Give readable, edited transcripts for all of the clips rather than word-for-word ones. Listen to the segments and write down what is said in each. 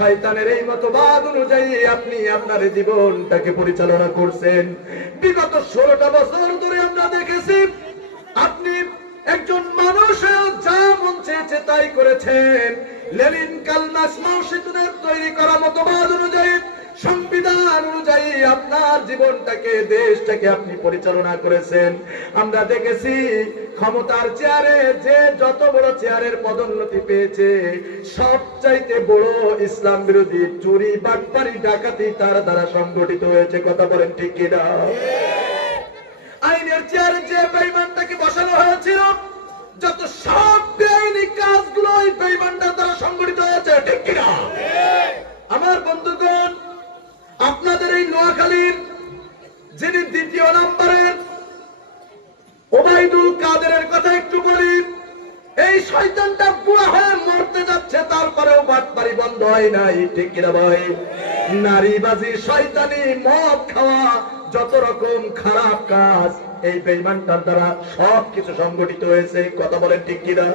শয়তানের এই মতবাদ অনুযায়ী আপনি আপনার জীবনটাকে পরিচালনা করছেন। বিগত 16টা বছর ধরে আমরা দেখেছি আপনি একজন মানুষ যা মন চেয়েছে তাই করেছেন। লেনিন কালমাস মাও সেতুনের তৈরি করা মতবাদ অনুযায়ী, সংবিধান অনুযায়ী আপনার জীবনটাকে, দেশটাকে আপনি পরিচালনা করেছেন। আমরা দেখেছি ক্ষমতার চেয়ারে যে যত বড় চেয়ারের পদোন্নতি পেয়েছে, সবচাইতে বড় ইসলাম বিরোধী চুরি, বাটপারি, ডাকাতি তার দ্বারা সংগঠিত হয়েছে। কথা বলেন ঠিক কিনা? আইনের চেয়ারে যে বেঈমানটাকে বসানো হয়েছিল, যত সব বেআইনি কাজগুলো এই বেঈমানটার দ্বারা সংগঠিত হয়েছে। ঠিক কিনা? আমার বন্ধুগণ, আপনাদের এই নোয়াখালীর যিনি 2য় নম্বরের ওবাইদুল কাদেরের কথা একটু বলি। এই শয়তানটা বুড়া হয়ে মরতে যাচ্ছে, তারপরেও বাটপারি বন্ধ হয় নাই। ঠিক কিনা ভাই? নারীবাজি, শয়তানি, মদ খাওয়া, যত রকম খারাপ কাজ এই বেঈমানটার দ্বারা সবকিছু সংগঠিত হয়েছে। কথা বলেন ঠিক কিনা?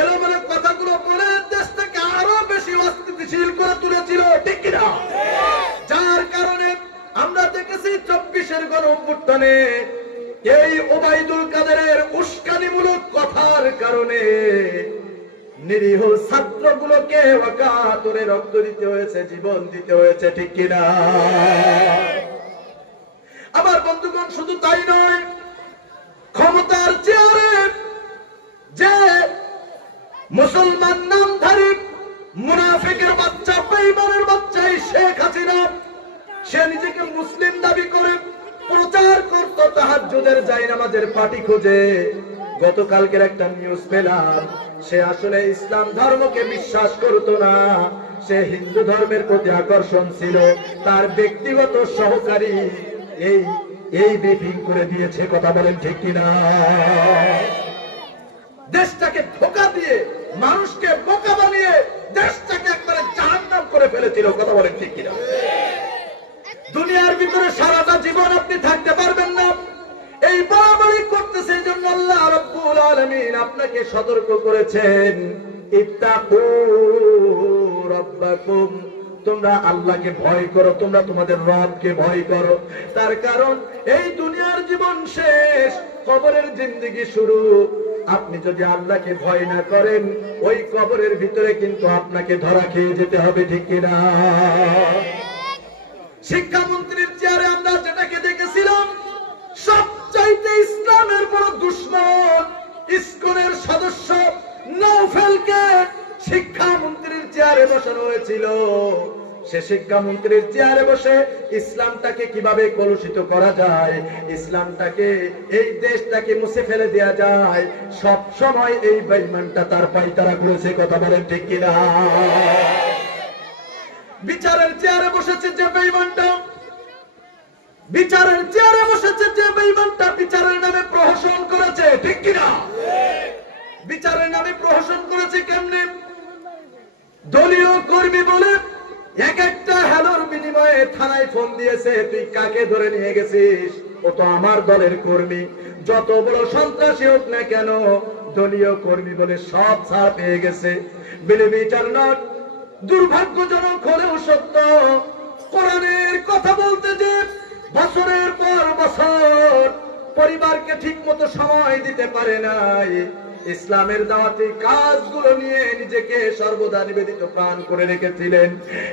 এলোমেলো কথাগুলো বলে দেশটাকে আরো বেশি অস্থিতিশীল করে তুলেছিল। ঠিক কিনা? যার কারণে আমরা দেখেছি 24-এর গণঅভ্যুত্থানে এই ওবাইদুল কাদেরের উস্কানিমূলক কথার কারণে নিরীহ ছাত্রগুলোকে ওয়াকাতরে রক্ত দিতে হয়েছে, জীবন দিতে হয়েছে। ঠিক কিনা? আমার বন্ধুগণ, শুধু তাই নয়, ক্ষমতার চেয়ারে যে মুসলমান নামধারী মুনাফিকের বাচ্চা, বেঈমানের বাচ্চা শেখ হাসিনা, সে নিজেকে মুসলিম দাবি করে প্রচার করত তাহাজ্জুদের জায়নামাজের পাটি খুঁজে। গতকালকের একটা নিউজ পেলাম, সে আসলে ইসলাম ধর্মকে বিশ্বাস করত না, সে হিন্দু ধর্মের প্রতি আকর্ষণ ছিল। তার ব্যক্তিগত সহকারী এই ব্রিফিং করে দিয়েছে। কথা বলেন ঠিক কিনা? দেশটাকে ধোঁকা দিয়ে, মানুষকে বোকা বানিয়ে দেশটাকে একবারে জাহান্নাম করে ফেলেছিল। কথা বলেন ঠিক কিনা? দুনিয়ার ভিতরে সারাটা জীবন আপনি থাকতে পারবেন না, এই বাড়াবাড়ি করতেছে। এই জন্য আল্লাহ রাব্বুল আলামিন আপনাকে সতর্ক করেছেন, ইত্তাকু রাব্বাকুম, তোমরা আল্লাহকে ভয় করো, তোমরা তোমাদের রবকে ভয় করো। তার কারণ এই দুনিয়ার জীবন শেষ, কবরের জিন্দেগি শুরু। আপনি যদি আল্লাহকে ভয় না করেন, ওই কবরের ভিতরে কিন্তু আপনাকে ধরা খেয়ে যেতে হবে। ঠিক কিনা? শিক্ষামন্ত্রীর চেয়ারে আমরা যেটাকে দেখেছিলাম, সবচাইতে ইসলামের বড় দুশমন ইসকনের সদস্য নওফেলকে শিক্ষামন্ত্রীর চেয়ারে বসানো হয়েছিল। সে শিক্ষামন্ত্রীর চেয়ারে বসে ইসলামটাকে কিভাবে কলুষিত করা যায়, ইসলামটাকে, এই দেশটাকে মুছে ফেলে দেওয়া যায়, সব সময় এই বেঈমানটা তার পায়তারা করেছে। কথা বলেন ঠিক কিনা? বিচারের চেয়ারে বসেছে যে বেঈমানটা, বিচারের চেয়ারে বসেছে যে বেঈমানটা বিচারের নামে প্রহসন করেছে। ঠিক কিনা? বিচারের নামে প্রহসন করেছে কেমনে? দলীয় কর্মী বলে এক একটা হ্যালোর বিনিময়ে থানায় ফোন দিয়েছে, তুই কাকে ধরে নিয়ে গেছিস? ও তো আমার দলের কর্মী। যত বড় সন্ত্রাসী হোক না কেন, দলীয় কর্মী বলে সব ছাড় পেয়ে গেছে। বিলিভ ইট অর নট, দুর্ভাগ্যজনক হলেও সত্য, কোরআনের কথা বলতে যে বছরের পর বছর পরিবারকে ঠিক মতো সময় দিতে পারে নাই, ইসলামের দাওয়াতি কাজগুলো নিয়ে নিজেকে সর্বদা নিবেদিত প্রাণ করে রেখেছিলেন,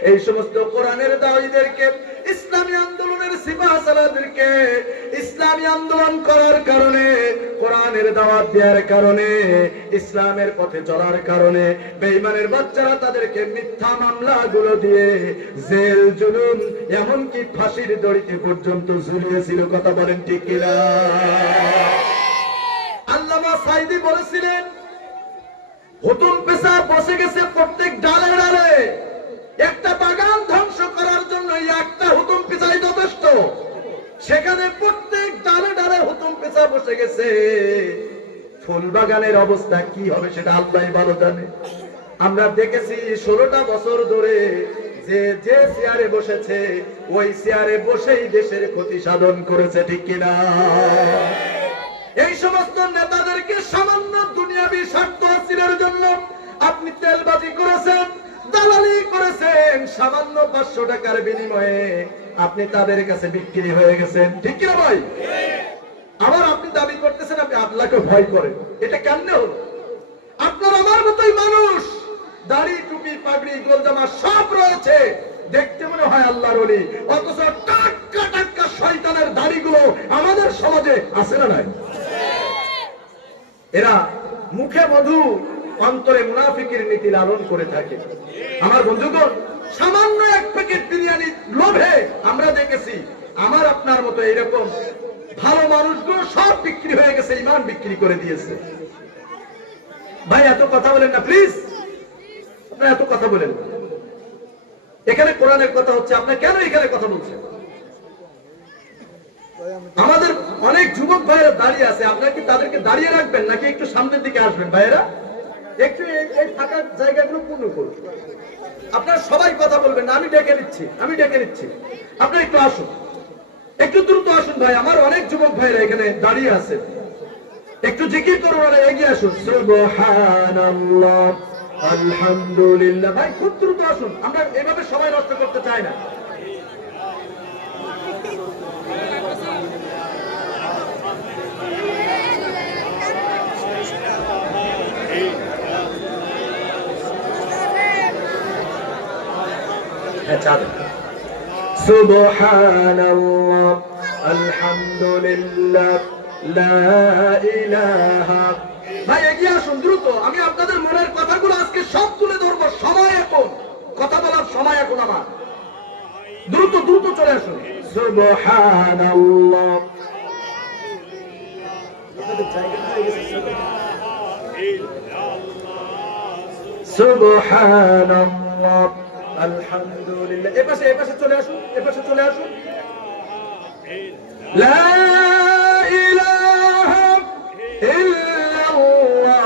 এই সমস্ত কোরআনের দাওয়াতীদেরকে, ইসলামী আন্দোলনের সিপাহসালারদেরকে ইসলামী আন্দোলন করার কারণে, কোরআনের দাওয়াত দেওয়ার কারণে, ইসলামের পথে চলার কারণে বেঈমানের বাচ্চারা তাদেরকে মিথ্যা মামলাগুলো দিয়ে জেল, জুলুম, এমনকি ফাঁসির দড়িতে পর্যন্ত ঝুলিয়েছিল। কথা বলেন ঠিক কিনা? আল্লামা সাঈদী বলেছিলেন, হুতুম পেশা বসে গেছে প্রত্যেক ডালে ডালে, একটা বাগান ধ্বংস করার জন্য একটা হুতুম পেশাই যথেষ্ট। সেখানে প্রত্যেক ডালে ডালে হুতুম পেশা বসে গেছে, ফুল বাগানের অবস্থা কি হবে সেটা আল্লাহই ভালো জানে। আমরা দেখেছি 16টা বছর ধরে যে যে চেয়ারে বসেছে, ওই চেয়ারে বসেই দেশের ক্ষতি সাধন করেছে। ঠিক কিনা? এই সমস্ত নেতাদেরকে সামান্য দুনিয়াবি স্বার্থ হাসিলের জন্য আপনি তেলবাজি করেছেন, দালালি করেছেন, সামান্য 500 টাকার বিনিময়ে আপনি তাদের কাছে বিক্রি হয়ে গেছেন, ঠিক কিনা ভাই? আবার আপনি দাবি করতেছেন আপনি আল্লাহকে ভয় করেন। এটা কেমনে হলো? আপনার আমার মতোই মানুষ, দাড়ি টুপি পাগড়ি গোলজামা সব রয়েছে, দেখতে মনে হয় আল্লাহর ওলি, অথচ টাটকা টাটকা শয়তানের দাড়িগুলো আমাদের সমাজে আছে না নাই? এরা মুখে মধু অন্তরে মুনাফিকের নীতি লালন করে থাকে। আমার বন্ধুগণ, সামান্য এক প্যাকেট বিরিয়ানি লোভে আমরা দেখেছি আমার আপনার মতো এরকম ভালো মানুষগুলো সব বিক্রি হয়ে গেছে, ইমান বিক্রি করে দিয়েছে। ভাই এত কথা বলেন না প্লিজ, আপনারা এত কথা বলেন। এখানে কোরআনের কথা হচ্ছে, আপনারা কেন এখানে কথা বলছেন? আমাদের অনেক যুবক ভাইয়েরা দাঁড়িয়ে আছে, আপনারা কি তাদেরকে দাঁড়িয়ে রাখবেন নাকি একটু সামনের দিকে আসবেন? ভাইয়েরা একটু এই ফাঁকা জায়গাগুলো পূর্ণ করুন। আপনারা সবাই কথা বলবেন না, আমি ডেকে নিচ্ছি, আপনারা একটু আসুন, একটু দ্রুত আসুন ভাই। আমার অনেক যুবক ভাইরা এখানে দাঁড়িয়ে আছে, একটু জিকির করুন, ওরা এগিয়ে আসুন। সুবহানাল্লাহ, আলহামদুলিল্লাহ। ভাই খুব দ্রুত আসুন, আমরা এভাবে সময় নষ্ট করতে চাই না। সুবহানাল্লাহ, আলহামদুলিল্লাহ, লা ইলাহা। ভাই এগিয়ে আসুন দ্রুত, আমি আপনাদের মনের কথাগুলো আজকে সব তুলে ধরবো। সময় এখন, কথা বলার সময় এখন আমার। দ্রুত দ্রুত চলে আসুন। সুবহানাল্লাহ, সুবহানাল্লাহ, আলহামদুলিল্লাহ। এপাশে চলে আসুন, চলে আসুন। লা ইলাহা ইল্লাল্লাহু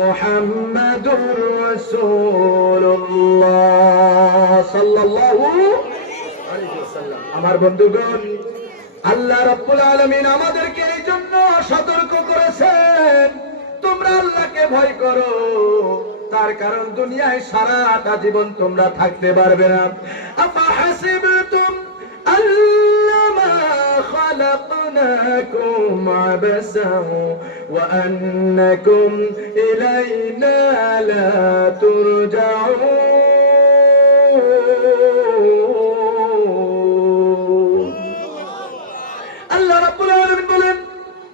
মুহাম্মাদুর রাসূলুল্লাহ সাল্লাল্লাহু আলাইহি ওয়াসাল্লাম। আমার বন্ধুগণ, আল্লাহ রাব্বুল আলামিন আমাদেরকে এই জন্য সতর্ক করেছেন, তোমরা আল্লাহকে ভয় করো। তার কারণ দুনিয়ায় সারাটা জীবন তোমরা থাকতে পারবে না। আফাহাসিবতুম আল্লামা খালাকনাকুম আবাসান ওয়া আন্নাকুম ইলাইনা লা তুরজাউন। আল্লাহ রাব্বুল আলামিন বলেন,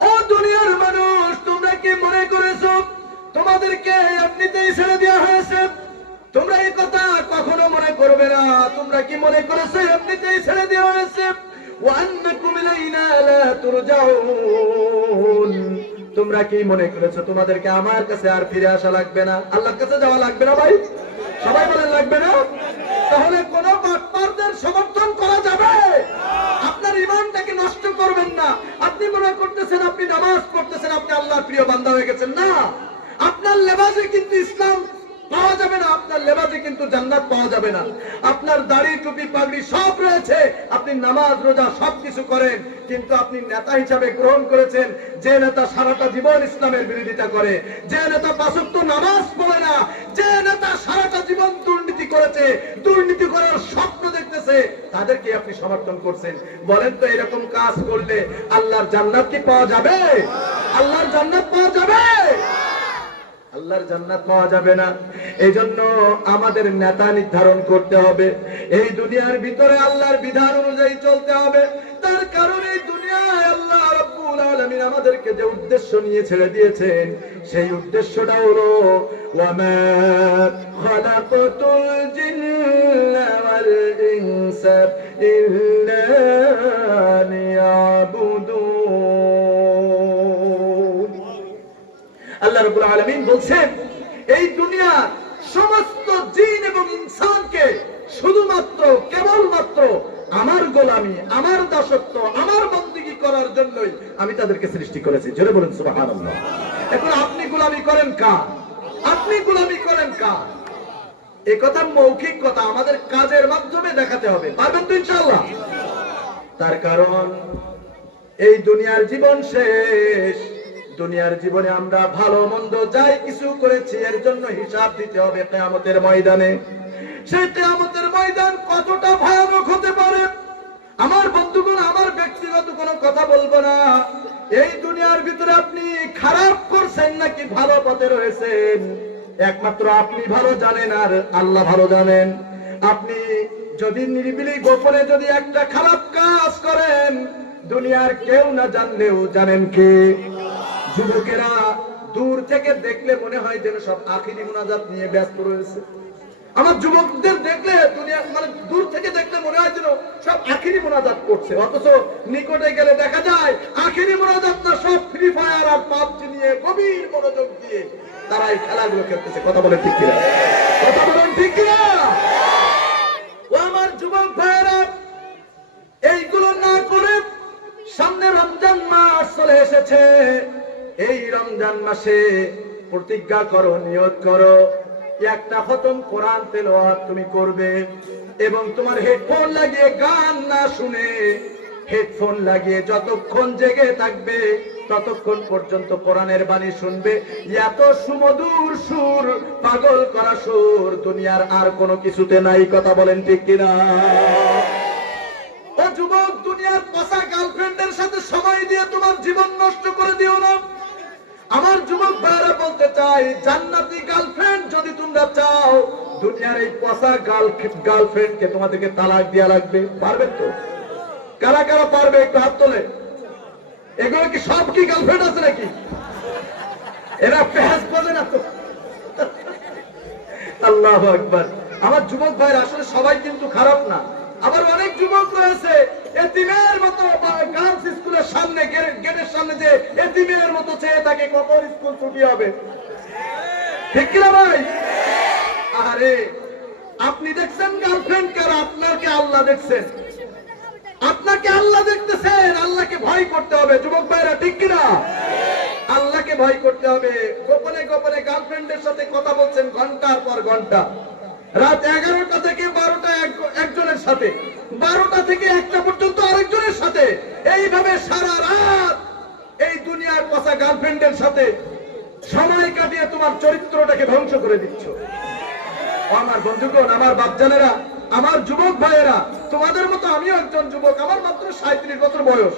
ও দুনিয়ার মানুষ, তোমরা কি মনে করেছো তোমাদেরকে এমনিতেই ছেড়ে দেওয়া হয়েছে? তোমরা এই কথা কখনো মনে করবে না। তোমরা কি মনে করেছো এমনিতেই ছেড়ে দেওয়া হয়েছে? ওয়া আন্নাকুম ইলাইনা লা তুরজাউন। তোমরা কি মনে করেছো তোমাদেরকে আমার কাছে আর ফিরে আসা লাগবে না, আল্লাহর কাছে যাওয়া লাগবে না? ভাই সবাই বলেন লাগবে না? তাহলে কোন বাটপারদের সমর্থন করা যাবে? আপনার ঈমানটাকে নষ্ট করবেন না। আপনি মনে করতেছেন আপনি নামাজ পড়তেছেন, আপনি আল্লাহর প্রিয় বান্দা হয়ে গেছেন। না, আপনার লেবাসে কিন্তু ইসলাম পাওয়া যাবে না, আপনার লেবাসে কিন্তু জান্নাত পাওয়া যাবে না। আপনার দাড়ি টুপি পাগড়ি সব রয়েছে, আপনি নামাজ রোজা সবকিছু করেন, কিন্তু আপনি নেতা হিসাবে গ্রহণ করেছেন যে নেতা সারাটা জীবন ইসলামের বিরোধিতা করে, যে নেতা পাঁচ ওয়াক্ত নামাজ পড়ে না, যে নেতা সারাটা জীবন দুর্নীতি করেছে, দুর্নীতি করার স্বপ্ন দেখতেছে, তাদেরকে আপনি সমর্থন করছেন। বলেন তো, এরকম কাজ করলে আল্লাহর জান্নাত কি পাওয়া যাবে? আল্লাহর জান্নাত পাওয়া যাবে? আল্লাহর জান্নাত পাওয়া যাবে না। এই জন্য আমাদের নেতা নির্ধারণ করতে হবে, এই দুনিয়ার ভিতরে আল্লাহর বিধান অনুযায়ী চলতে হবে। তার কারণে এই দুনিয়ায় আল্লাহ রাব্বুল আলামিন আমাদেরকে যে উদ্দেশ্য নিয়ে ছেড়ে দিয়েছেন, সেই উদ্দেশ্যটা হলো ওয়ামা খালাকাতুল জিন্না ওয়াল ইনসা ইল্লা লিয়াবুদুন। আল্লাহ রাব্বুল আলামিন বলছেন, এই দুনিয়ার সমস্ত জিন এবং ইনসানকে শুধুমাত্র কেবলমাত্র আমার গোলামি, আমার দাসত্ব, আমার বন্দেগী করার জন্যই আমি তাদেরকে সৃষ্টি করেছি। জোরে বলেন সুবহানাল্লাহ। এখন আপনি গোলামি করেন কার? আপনি গোলামি করেন কার? এই কথা মৌখিক কথা, আমাদের কাজের মাধ্যমে দেখাতে হবে। পারবেন তো ইনশাআল্লাহ? তার কারণ এই দুনিয়ার জীবন শেষ। দুনিয়ার জীবনে আমরা ভালো মন্দ যাই কিছু করেছি, এর জন্য হিসাব দিতে হবে কিয়ামতের ময়দানে। সেই কিয়ামতের ময়দান কতটা ভয়ানক হতে পারে। আমার বন্ধুগণ, আমার ব্যক্তিগত কোনো কথা বলবো না। এই দুনিয়ার ভিতরে আপনি খারাপ করছেন নাকি ভালো পথে রয়েছেন, একমাত্র আপনি ভালো জানেন আর আল্লাহ ভালো জানেন। আপনি যদি নিরিবিলি গোপনে যদি একটা খারাপ কাজ করেন, দুনিয়ার কেউ না জানলেও জানেন কি? যুবকেরা দূর থেকে দেখলে মনে হয় যেন সব আখিরি মুনাজাত নিয়ে ব্যস্ত রয়েছে। আমার যুবকদের দেখলে দুনিয়া মানে দূর থেকে দেখলে মনে হয় যেন সব আখিরি মুনাজাত করছে, অথচ নিকটে গেলে দেখা যায় আখিরি মুনাজাত না, সব ফ্রি ফায়ার আর পাবজি নিয়ে গভীর মনোযোগ দিয়ে তারা এই খেলাগুলো খেলতেছে। কথা বলেন ঠিক কিনা? কথা বলেন ঠিক কিনা? ও আমার যুবক ভাইয়েরা, এইগুলো না করে সামনে রমজান মাস চলে এসেছে। এই রমজান মাসে প্রতিজ্ঞা করো, নিয়ত করো, একটা খতম কোরআন তেলাওয়াত তুমি করবে এবং তোমার হেডফোন লাগিয়ে গান না শুনে হেডফোন লাগিয়ে যতক্ষণ জেগে থাকবে ততক্ষণ পর্যন্ত কোরআনের বাণী শুনবে। এত সুমধুর সুর, পাগল করা সুর দুনিয়ার আর কোনো কিছুতে নাই। কথা বলেন ঠিক কিনা? ও যুবক, দুনিয়ার পচা গার্লফ্রেন্ডের সাথে সময় দিয়ে তোমার জীবন নষ্ট করে দিও না। আমার যুবক ভাইরা বলতে চাই, জান্নাতি গার্লফ্রেন্ড যদি তোমরা চাও, দুনিয়ার এই পচা গার্লফ্রেন্ডকে তোমাদেরকে তালাক দেওয়া লাগবে। পারবেন তো? কারা কারা পারবে একটু হাত তোলে। এগুলো কি সব কি গার্লফ্রেন্ড আছে নাকি? এরা পেঁয়াজ বলে না তো? আল্লাহু আকবার। আমার যুবক ভাইরা আসলে সবাই কিন্তু খারাপ না। আবার অনেক যুবক রয়েছে এতিমের মতো গার্লস স্কুলের সামনে গেটের সামনে যে এতিমের মতো চেয়ে থাকে কখন স্কুল ছুটি হবে। ঠিক কিনা ভাই? আরে আপনি দেখছেন গার্লফ্রেন্ড কেন? আপনাকে আল্লাহ দেখছেন, আপনাকে আল্লাহ দেখতেছেন। আল্লাহকে ভয় করতে হবে যুবক ভাইরা, ঠিক কিনা? আল্লাহকে ভয় করতে হবে। গোপনে গোপনে গার্লফ্রেন্ডের সাথে কথা বলছেন ঘন্টার পর ঘন্টা, রাত 11টা থেকে 12টা একজনের সাথে, 12টা থেকে 1টা পর্যন্ত আরেকজনের সাথে, এইভাবে সারা রাত এই দুনিয়ার পচা গার্লফ্রেন্ডের সাথে সময় কাটিয়ে তোমার চরিত্রটাকে ধ্বংস করে দিচ্ছ। আমার বন্ধুগণ, আমার বাপজানেরা, আমার যুবক ভাইয়েরা, তোমাদের মতো আমিও একজন যুবক। আমার মাত্র 37 বছর বয়স।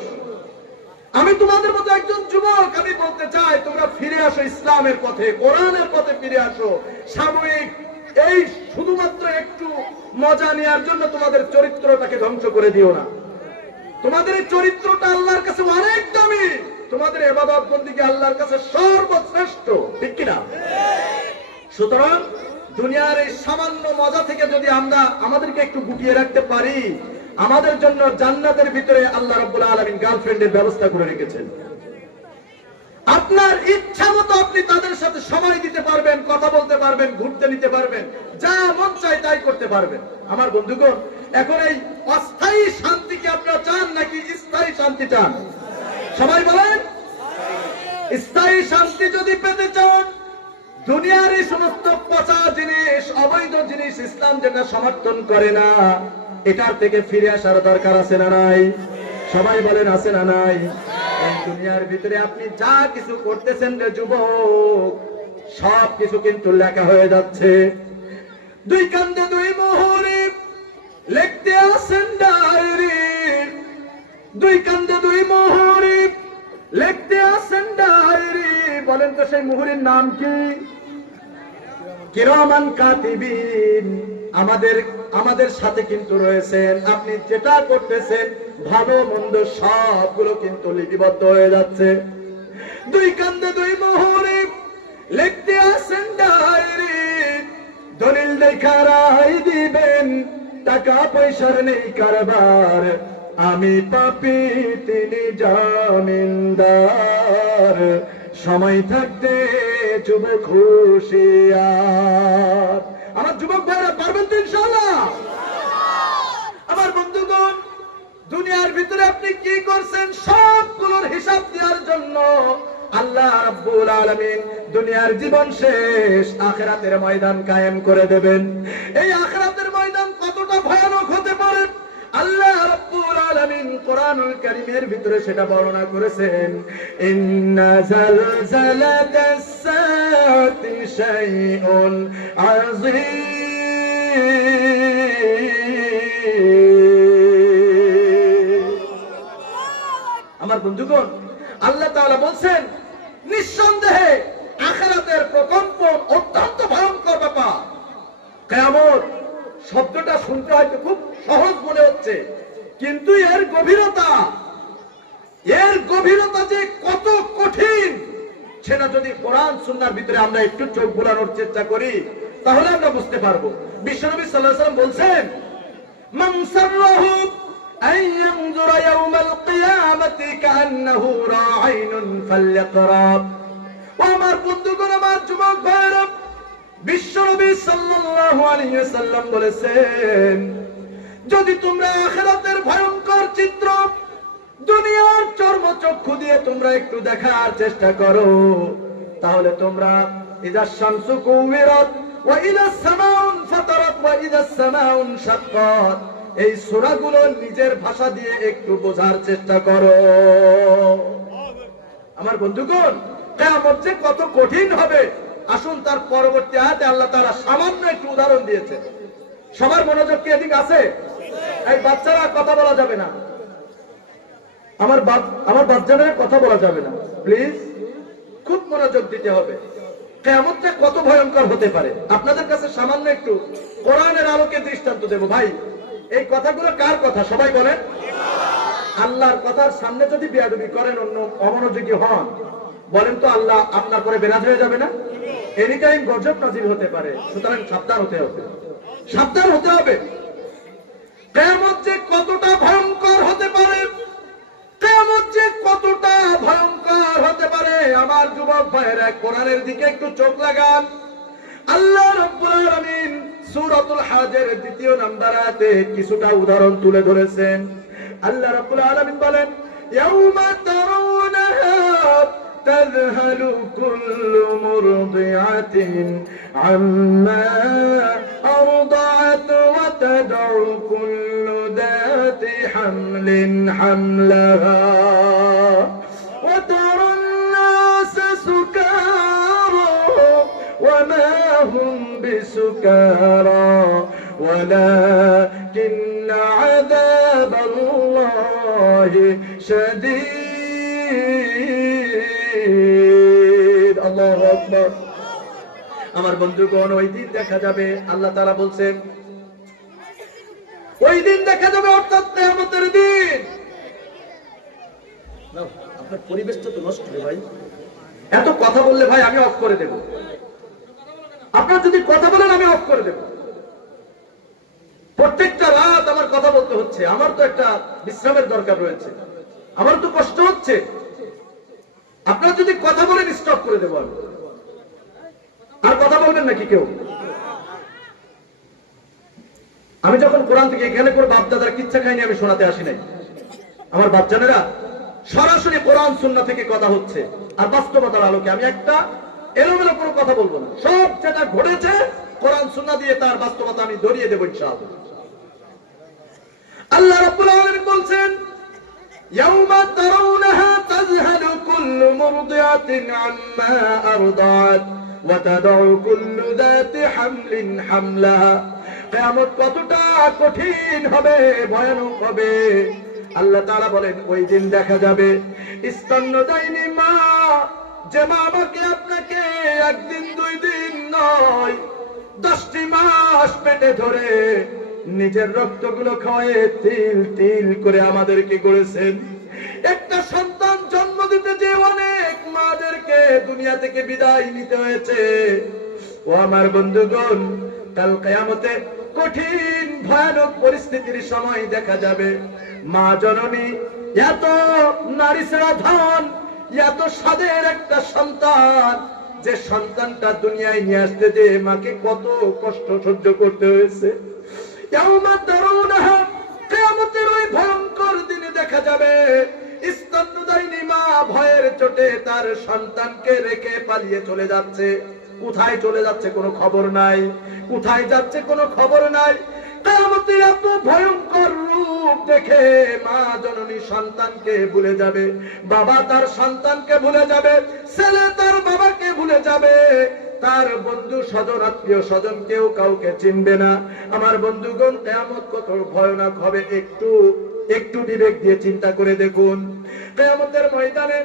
আমি তোমাদের মতো একজন যুবক। আমি বলতে চাই, তোমরা ফিরে আসো ইসলামের পথে, কোরআনের পথে ফিরে আসো। সাময়িক এই শুধুমাত্র একটু মজা নেওয়ার জন্য তোমাদের চরিত্রটাকে ধ্বংস করে দিও না। তোমাদের এই চরিত্রটা আল্লাহর কাছে অনেক দামি। তোমাদের ইবাদত বন্দেগী আল্লাহর কাছে সর্বশ্রেষ্ঠ, ঠিক কিনা? সুতরাং দুনিয়ার এই সামান্য মজা থেকে যদি আমরা আমাদেরকে একটু গুটিয়ে রাখতে পারি, আমাদের জন্য জান্নাতের ভিতরে আল্লাহ রাব্বুল আলামিন গার্লফ্রেন্ডের ব্যবস্থা করে রেখেছেন। আপনার ইচ্ছা মতো আপনি তাদের সাথে সময় দিতে পারবেন, কথা বলতে পারবেন, ঘুরতে নিতে পারবেন, যা মন চায় তাই করতে পারবেন। আমার বন্ধুগণ, এখন এই অস্থায়ী শান্তি কি আপনারা চান নাকি স্থায়ী শান্তি চান? সবাই বলেন। স্থায়ী শান্তি যদি পেতে চান, দুনিয়ার এই সমস্ত পচা জিনিস, অবৈধ জিনিস ইসলাম যেটা সমর্থন করে না, এটার থেকে ফিরে আসার দরকার আছে না নাই? সবাই বলেন, আছে না নাই? এই দুনিয়ার ভিতরে আপনি যা কিছু করতেছেন রে যুবক, সব কিছু কিন্তু লেখা হয়ে যাচ্ছে। দুই কান্দে দুই মোহরে লিখতে আসেন ডায়েরি, দুই কান্দে দুই মোহরে লিখতে আসেন ডায়েরি। বলেন তো সেই মুহুরীর নাম কি? কিরামান কাতিবিন। আমাদের সাথে কিন্তু রয়েছেন। আপনি যেটা করতেছেন ভালো মন্দ সবগুলো কিন্তু লিপিবদ্ধ হয়ে যাচ্ছে। দুই কান্দে দুই মোহরে লিখতে আসেন ডায়েরি, দলিল দেখা রায় দিবেন, টাকা পয়সার নেই কারবার, আমি পাপী তিনি জামিনদার, সময় থাকতে যুবক হুঁশিয়ার। আমার যুবক ভাইরা পারবেন তো ইনশাআল্লাহ? আমার বন্ধুগণ, দুনিয়ার ভিতরে আপনি কি করছেন সবগুলোর হিসাব দেওয়ার জন্য আল্লাহ রাব্বুল আলামিন দুনিয়ার জীবন শেষ আখিরাতের ময়দান কায়েম করে দেবেন। এই আখিরাতের ময়দান কতটা ভয়ানক হতে পারে আল্লাহ রাব্বুল আলামিন কোরআনুল কারীমের ভিতরে সেটা বর্ণনা করেছেন। ইন্না জালজালাতাস সাআতি শাইউন আযীম। বন্ধুগণ, আল্লাহ তাআলা বলছেন নিঃসন্দেহে আখিরাতের প্রকম্পন অত্যন্ত ভয়ঙ্কর ব্যাপার। কিয়ামত শব্দটা শুনতে হয়তো খুব সহজ মনে হচ্ছে, কিন্তু এর গভীরতা যে কত কঠিন সেটা যদি কোরআন সুন্নাহর ভিতরে আমরা একটু চোখ বোলানোর চেষ্টা করি তাহলে আমরা বুঝতে পারবো। বিশ্বনবী সাল্লাল্লাহু আলাইহি ওয়াসাল্লাম বলছেন, মান সাররাহু আন ইয়ানজুরা ইয়াওমাল কিয়ামাতি কাআন্নাহু রাআইনুন ফালইকরাব। ও আমার বন্ধুগণ, আমার যুবক ভাইরা, বিশ্বনবী সাল্লাল্লাহু আলাইহি ওয়াসাল্লাম বলেছেন, যদি তোমরা আখিরাতের ভয়ঙ্কর চিত্র দুনিয়ার চর্মচক্ষু দিয়ে তোমরা একটু দেখার চেষ্টা করো, তাহলে তোমরা ইযা শামসু কুবিরাত ওয়া ইযা সামাউ ফাতারাত ওয়া ইযা সামাউ শাক্কাত এই সূরাগুলো নিজের ভাষা দিয়ে একটু বোঝার চেষ্টা করো। আমার বন্ধুগণ, কিয়ামত যে কত কঠিন হবে, আসুন তার পরবর্তী আয়াতে আল্লাহ তাআলা সামান্য একটু উদাহরণ দিয়েছেন। সবার মনোযোগ কি এদিকে আছে? এই বাচ্চারা কথা বলা যাবে না, আমার বাচ্চাদের কথা বলা যাবে না, প্লিজ খুব মনোযোগ দিতে হবে। কিয়ামতটা কত ভয়ঙ্কর হতে পারে আপনাদের কাছে সামান্য একটু কোরআনের আলোকে দৃষ্টান্ত দেব। ভাই, এই কথাগুলো কার কথা সবাই বলেন? আল্লাহর কথার সামনে যদি বেয়াদবি করেন, অন্য অমনোযোগী হন, বলেন তো আল্লাহ আপনার পরে বেরাজ হয়ে যাবে না? এনি টাইম গজব নাজিল হতে পারে, সুতরাং সাবধান হতে হবে, সাবধান হতে হবে। কিয়ামত যে কতটা ভয়ঙ্কর হতে পারে, কিয়ামত যে কতটা ভয়ঙ্কর হতে পারে, আমার যুবক ভাইয়েরা কোরআনের দিকে একটু চোখ লাগান। আল্লাহ রাব্বুল আলামিন সূরাতুল হাজের ২য় নাম্বার আয়াতে কিছুটা উদাহরণ তুলে ধরেছেন। আল্লাহ রাব্বুল আলামিন বলেন, ইয়াউমা তারাউনাহা তাযহালু কুল্লু মুরদিআতিন আম্মা আরদাআত ওয়া তাদউ কুল্লু যাতি হামলিন হামলাহা ওয়া তারান নাসা সুকারা ওয়া মা হুম বিসুকারা ওয়ালাকিন্না আযাবাল্লাহি শাদীদ। আল্লাহু আকবার। আমার বন্ধুগণ, ওই দিন দেখা যাবে, আল্লাহ তাআলা বলছেন ওই দিন দেখা যাবে, অর্থাৎ কিয়ামতের দিন। আপনার পরিবেশটা তো নষ্ট রে ভাই, এত কথা বললে ভাই আমি অফ করে দেব। আপনার যদি কথা বলেন আমি অফ করে দেব। প্রত্যেকটা রাত আমার কথা বলতে হচ্ছে, আমার তো একটা বিশ্রামের দরকার রয়েছে, আমার তো কষ্ট হচ্ছে। আপনারা যদি কথা বলেন স্টপ করে দেব। আর কথা বলবেন নাকি কেউ? আমি যখন কোরআন থেকে এখানে করে বাপদাদার কিচ্ছা খাইনি আমি শোনাতে আসি নাই। আমার বাচ্চানেরা সরাসরি কোরআন সুন্নাহ থেকে কথা হচ্ছে, আর বাস্তবতার আলোকে আমি একটা এলোমেলো কোনো কথা বলবো না। সব যেটা ঘটেছে কোরআন সুন্নাহ দিয়ে তার বাস্তবতা আমি ধরিয়ে দেব ইনশাআল্লাহ। আল্লাহ রাব্বুল আলামিন বলছেন, ইয়াউমা তারাউনাহা তাযহালু কুল্লু মুরদিআতিন আম্মা আরদাআত ওয়া তাদউ কুল্লু যাতি হামলিন হামলাহা। কিয়ামত কতটা কঠিন হবে, ভয়ানক হবে। আল্লাহ তাআলা বলেন, ওই দিন দেখা যাবে স্তন্যদায়িনী মা, যে মা আমাকে আপনাকে একদিন 2 দিন নয় 10টি মাস পেটে ধরে নিজের রক্তগুলো খাওয়ায় তিল তিল করে আমাদেরকে গড়েছেন। একটা সন্তান জন্ম দিতে যে অনেক মাদেরকে দুনিয়া থেকে বিদায় নিতে হয়েছে। ও আমার বন্ধুগণ, কাল কিয়ামতে কঠিন ভয়ানক পরিস্থিতির সময় দেখা যাবে মা জননী এত নারী সেরা ধন, এত স্বাদের একটা সন্তান, যে সন্তানটা দুনিয়ায় নিয়ে আসতে যে মাকে কত কষ্ট সহ্য করতে হয়েছে। ইয়াউমা তারাউনাহা, কিয়ামতের ওই ভয়ঙ্কর দিনে দেখা যাবে স্তন্যদায়িনী মা ভয়ের চোটে তার সন্তানকে রেখে পালিয়ে চলে যাচ্ছে। কোথায় চলে যাচ্ছে কোনো খবর নাই, কোথায় যাচ্ছে কোনো খবর নাই। কিয়ামতের এত ভয়ঙ্কর রূপ দেখে মা জননী সন্তানকে ভুলে যাবে, বাবা তার সন্তানকে ভুলে যাবে, ছেলে তার বাবাকে ভুলে যাবে, তার বন্ধু স্বজন আত্মীয় স্বজন কেউ কাউকে চিনবে না। আমার বন্ধুগণ, কিয়ামত কত ভয়ানক হবে একটু একটু বিবেক দিয়ে চিন্তা করে দেখুন, কিয়ামতের ময়দানে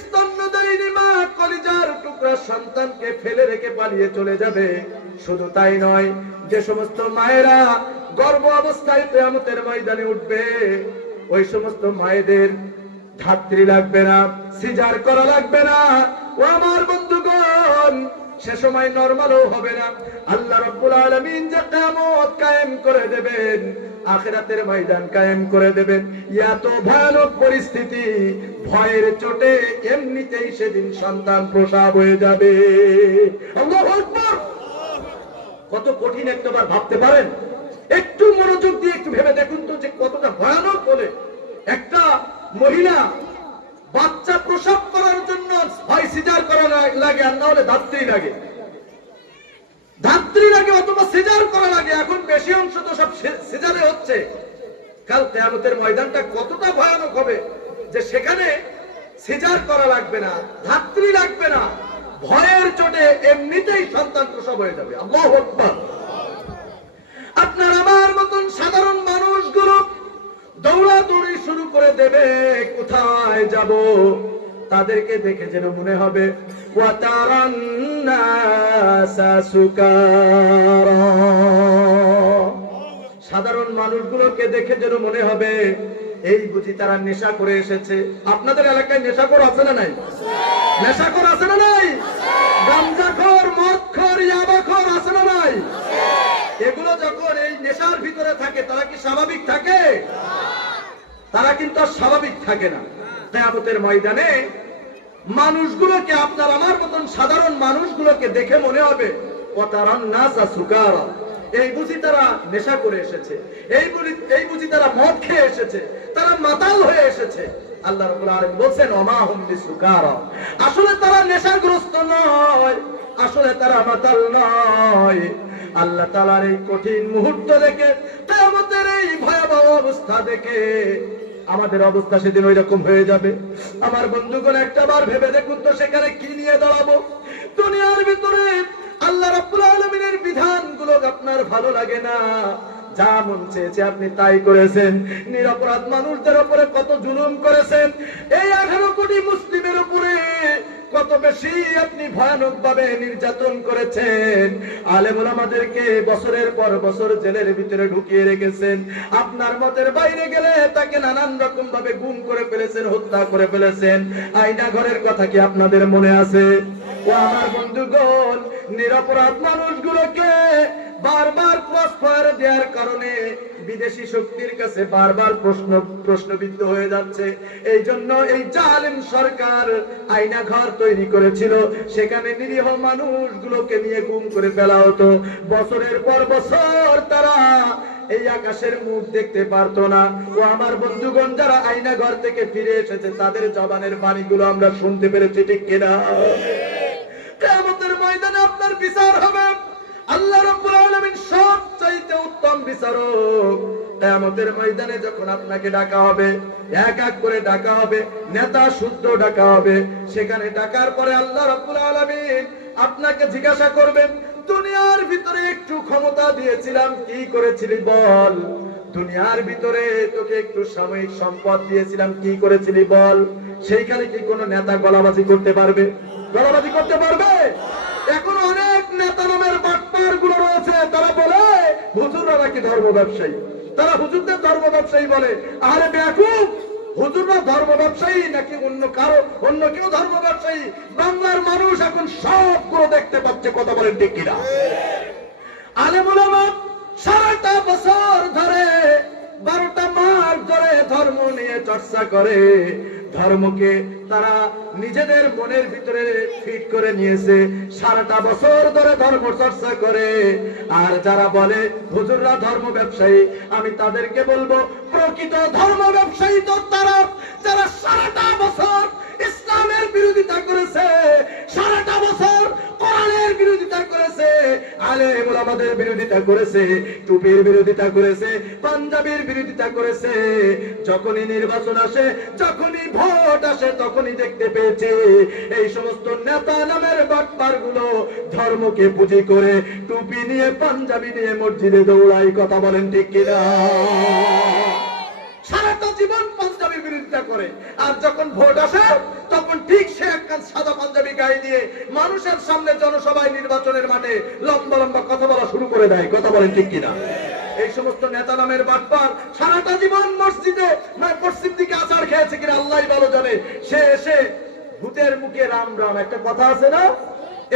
স্তন্যদায়িনী মা কলিজার টুকরা সন্তানকে ফেলে রেখে পালিয়ে চলে যাবে। শুধু তাই নয়, যে সমস্ত মায়েরা গর্ভ অবস্থায় কিয়ামতের ময়দানে উঠবে, ওই সমস্ত মায়েদের ধাত্রী লাগবে না, সিজার করা লাগবে না। ও আমার বন্ধুগণ, সে সময় নরমালও হবে না। আল্লাহ রাব্বুল আলামিন যে কিয়ামত কায়েম করে দেবেন, আখিরাতের ময়দান কায়েম করে দেবেন, এত ভয়ানক পরিস্থিতি, ভয়ের চোটে এমনিতেই সেদিন সন্তান প্রসব হয়ে যাবে। আল্লাহু আকবার! কত কঠিন একবার ভাবতে পারেন? একটু মনোযোগ দিয়ে একটু ভেবে দেখুন তো যে কতটা ভয়ানক হলে একটা মহিলা বাচ্চা প্রসব করার জন্য হয় সিজার করা লাগে, আর না হলে ধাত্রী লাগে। ধাত্রী লাগে অথবা সিজার করা লাগে। এখন বেশি অংশ তো সব সিজারে হচ্ছে। কাল কিয়ামতের ময়দানটা কতটা ভয়ানক হবে যে সেখানে সিজার করা লাগবে না, ধাত্রী লাগবে না, ভয়ের চোটে এমনিতেই সন্তান প্রসব হয়ে যাবে। আল্লাহু আকবার! আপনার আমার মতন সাধারণ মানুষগুলো দৌড়াদৌড়ি শুরু করে দেবে, কোথায় যাব? তাদেরকে দেখে যেন মনে হবে ওয়াতারান নাসা সুকারা। সাধারণ মানুষগুলোকে দেখে যেন মনে হবে এই বুঝি তারা নেশা করে এসেছে। আপনাদের এলাকায় নেশাখোর আছে না নাই? নেশাখোর আছে না নাই? গাঞ্জাখোর, মদখোর, ইয়াবাখোর আছে না নাই? এগুলো যখন এই নেশার ভিতরে থাকে, তারা কি স্বাভাবিক থাকে? তারা কিন্তু আর স্বাভাবিক থাকে না। কিয়ামতের ময়দানে মানুষগুলোকে, আপনার আমার মতন সাধারণ মানুষগুলোকে দেখে মনে হবে ওয়াতারান নাসা সুকারা, এই বুঝি তারা নেশা করে এসেছে, এই বুঝি তারা মদ খেয়ে এসেছে, তারা মাতাল হয়ে এসেছে। আল্লাহ রাব্বুল আলামিন বলেন ওমা হুম বিসুকারা, আসলে তারা নেশাগ্রস্ত নয়, আসলে তারা মাতাল নয়। আল্লাহ তাআলার এই কঠিন মুহূর্ত দেখে, কিয়ামতের এই ভয়াবহ অবস্থা দেখে আমাদের অবস্থা সেদিন ওই রকম হয়ে যাবে। আমার বন্ধুগণ, একটাবার ভেবে দেখুন তো সেখানে কি নিয়ে দাঁড়াবো। দুনিয়ার ভিতরে আল্লাহ রাব্বুল আলামিনের বিধানগুলো আপনার ভালো লাগে না, যা মন চেয়েছে আপনি তাই করেছেন। নিরপরাধ মানুষদের উপরে কত জুলুম করেছেন, এই 18 কোটি মুসলিমের উপরে কত বেশি আপনি ভয়ানক ভাবে নির্যাতন করেছেন। আলেম ওলামাদেরকে বছরের পর বছর জেলের ভিতরে ঢুকিয়ে রেখেছেন। আপনার মতের বাইরে গেলে তাকে নানান রকম ভাবে গুম করে ফেলেছেন, হত্যা করে ফেলেছেন। আয়না ঘরের কথা কি আপনাদের মনে আছে? ও আমার বন্ধুগণ, নিরপরাধ মানুষগুলোকে বারবার ক্রস ফায়ার দেওয়ার কারণে বিদেশি শক্তির কাছে বারবার প্রশ্নবিদ্ধ হয়ে যাচ্ছে। এই জন্য এই জালেম সরকার আয়না ঘর তৈরি করেছিল, সেখানে নিরীহ মানুষগুলোকে নিয়ে গুম করে ফেলা হতো। বছরের পর বছর তারা এই আকাশের মুখ দেখতে পারতো না। ও আমার বন্ধুগণ, যারা আয়না ঘর থেকে ফিরে এসেছে তাদের জবানের বাণীগুলো আমরা শুনতে পেরেছি, ঠিক কিনা? কিয়ামতের ময়দানে আপনার বিচার হবে। আল্লাহ রাব্বুল আলামিন সবচাইতে উত্তম বিচারক। কিয়ামতের ময়দানে যখন আপনাকে ডাকা হবে, এক এক করে ডাকা হবে, নেতা শুদ্ধ ডাকা হবে। সেখানে ডাকার পরে আল্লাহ রাব্বুল আলামিন আপনাকে জিজ্ঞাসা করবেন, দুনিয়ার ভিতরে একটু ক্ষমতা দিয়েছিলাম, কি করেছিলি বল? দুনিয়ার ভিতরে তোকে একটু সাময়িক সম্পদ দিয়েছিলাম, কি করেছিলি বল? সেইখানে কি কোনো নেতা গলাবাজি করতে পারবে? গলাবাজি করতে পারবে? এখন অনেক নেতা নামের বাটপার গুলো রয়েছে, তারা বলে হুজুররা নাকি ধর্ম ব্যবসায়ী, তারা হুজুরদের ধর্ম ব্যবসায়ী বলে। আরে বেয়াকুব, হুজুররা ধর্ম ব্যবসায়ী নাকি অন্য কেউ ধর্ম ব্যবসায়ী? বাংলার মানুষ এখন সবগুলো দেখতে পাচ্ছে, কথা বলেন ঠিক কিনা? আলেম ওলামা সারাটা বছর ধরে 12টা মাস ধরে ধর্ম নিয়ে চর্চা করে, ধর্মকে তারা নিজেদের মনের ভিতরে ফিট করে নিয়েছে, সারাটা বছর ধরে ধর্ম চর্চা করে। আর যারা বলে হুজুররা ধর্ম ব্যবসায়ী, আমি তাদেরকে বলবো প্রকৃত ধর্ম ব্যবসায়ী তো তারা যারা সারাটা বছর ইসলামের বিরোধিতা করেছে, সারাটা বছর কোরআনের বিরোধিতা করেছে, আলেম ওলামাদের বিরোধিতা করেছে, টুপির বিরোধিতা করেছে, পাঞ্জাবির বিরোধিতা করেছে। যখনই নির্বাচন আসে, যখনই ভোট আসে, তখনই দেখতে পেয়েছে এই সমস্ত নেতা নামের বাটপার গুলো ধর্মকে পুঁজি করে টুপি নিয়ে, পাঞ্জাবি নিয়ে মসজিদে দৌড়াই, কথা বলেন ঠিক কিনা? সারাটা জীবন পাঞ্জাবির বিরোধিতা করে, আর যখন ভোট আসে তখন ঠিক সে একখান সাদা পাঞ্জাবি গায়ে দিয়ে মানুষের সামনে জনসভায় নির্বাচনের মাঠে লম্বা লম্বা কথা বলা শুরু করে দেয়। কথা বলেন ঠিক কিনা? এই সমস্ত নেতা নামের বাটপার সারাটা জীবন মসজিদে পশ্চিম দিকে আচার খেয়েছে কিনা আল্লাহই ভালো জানে। সে এসে ভূতের মুখে রাম রাম, একটা কথা আছে না,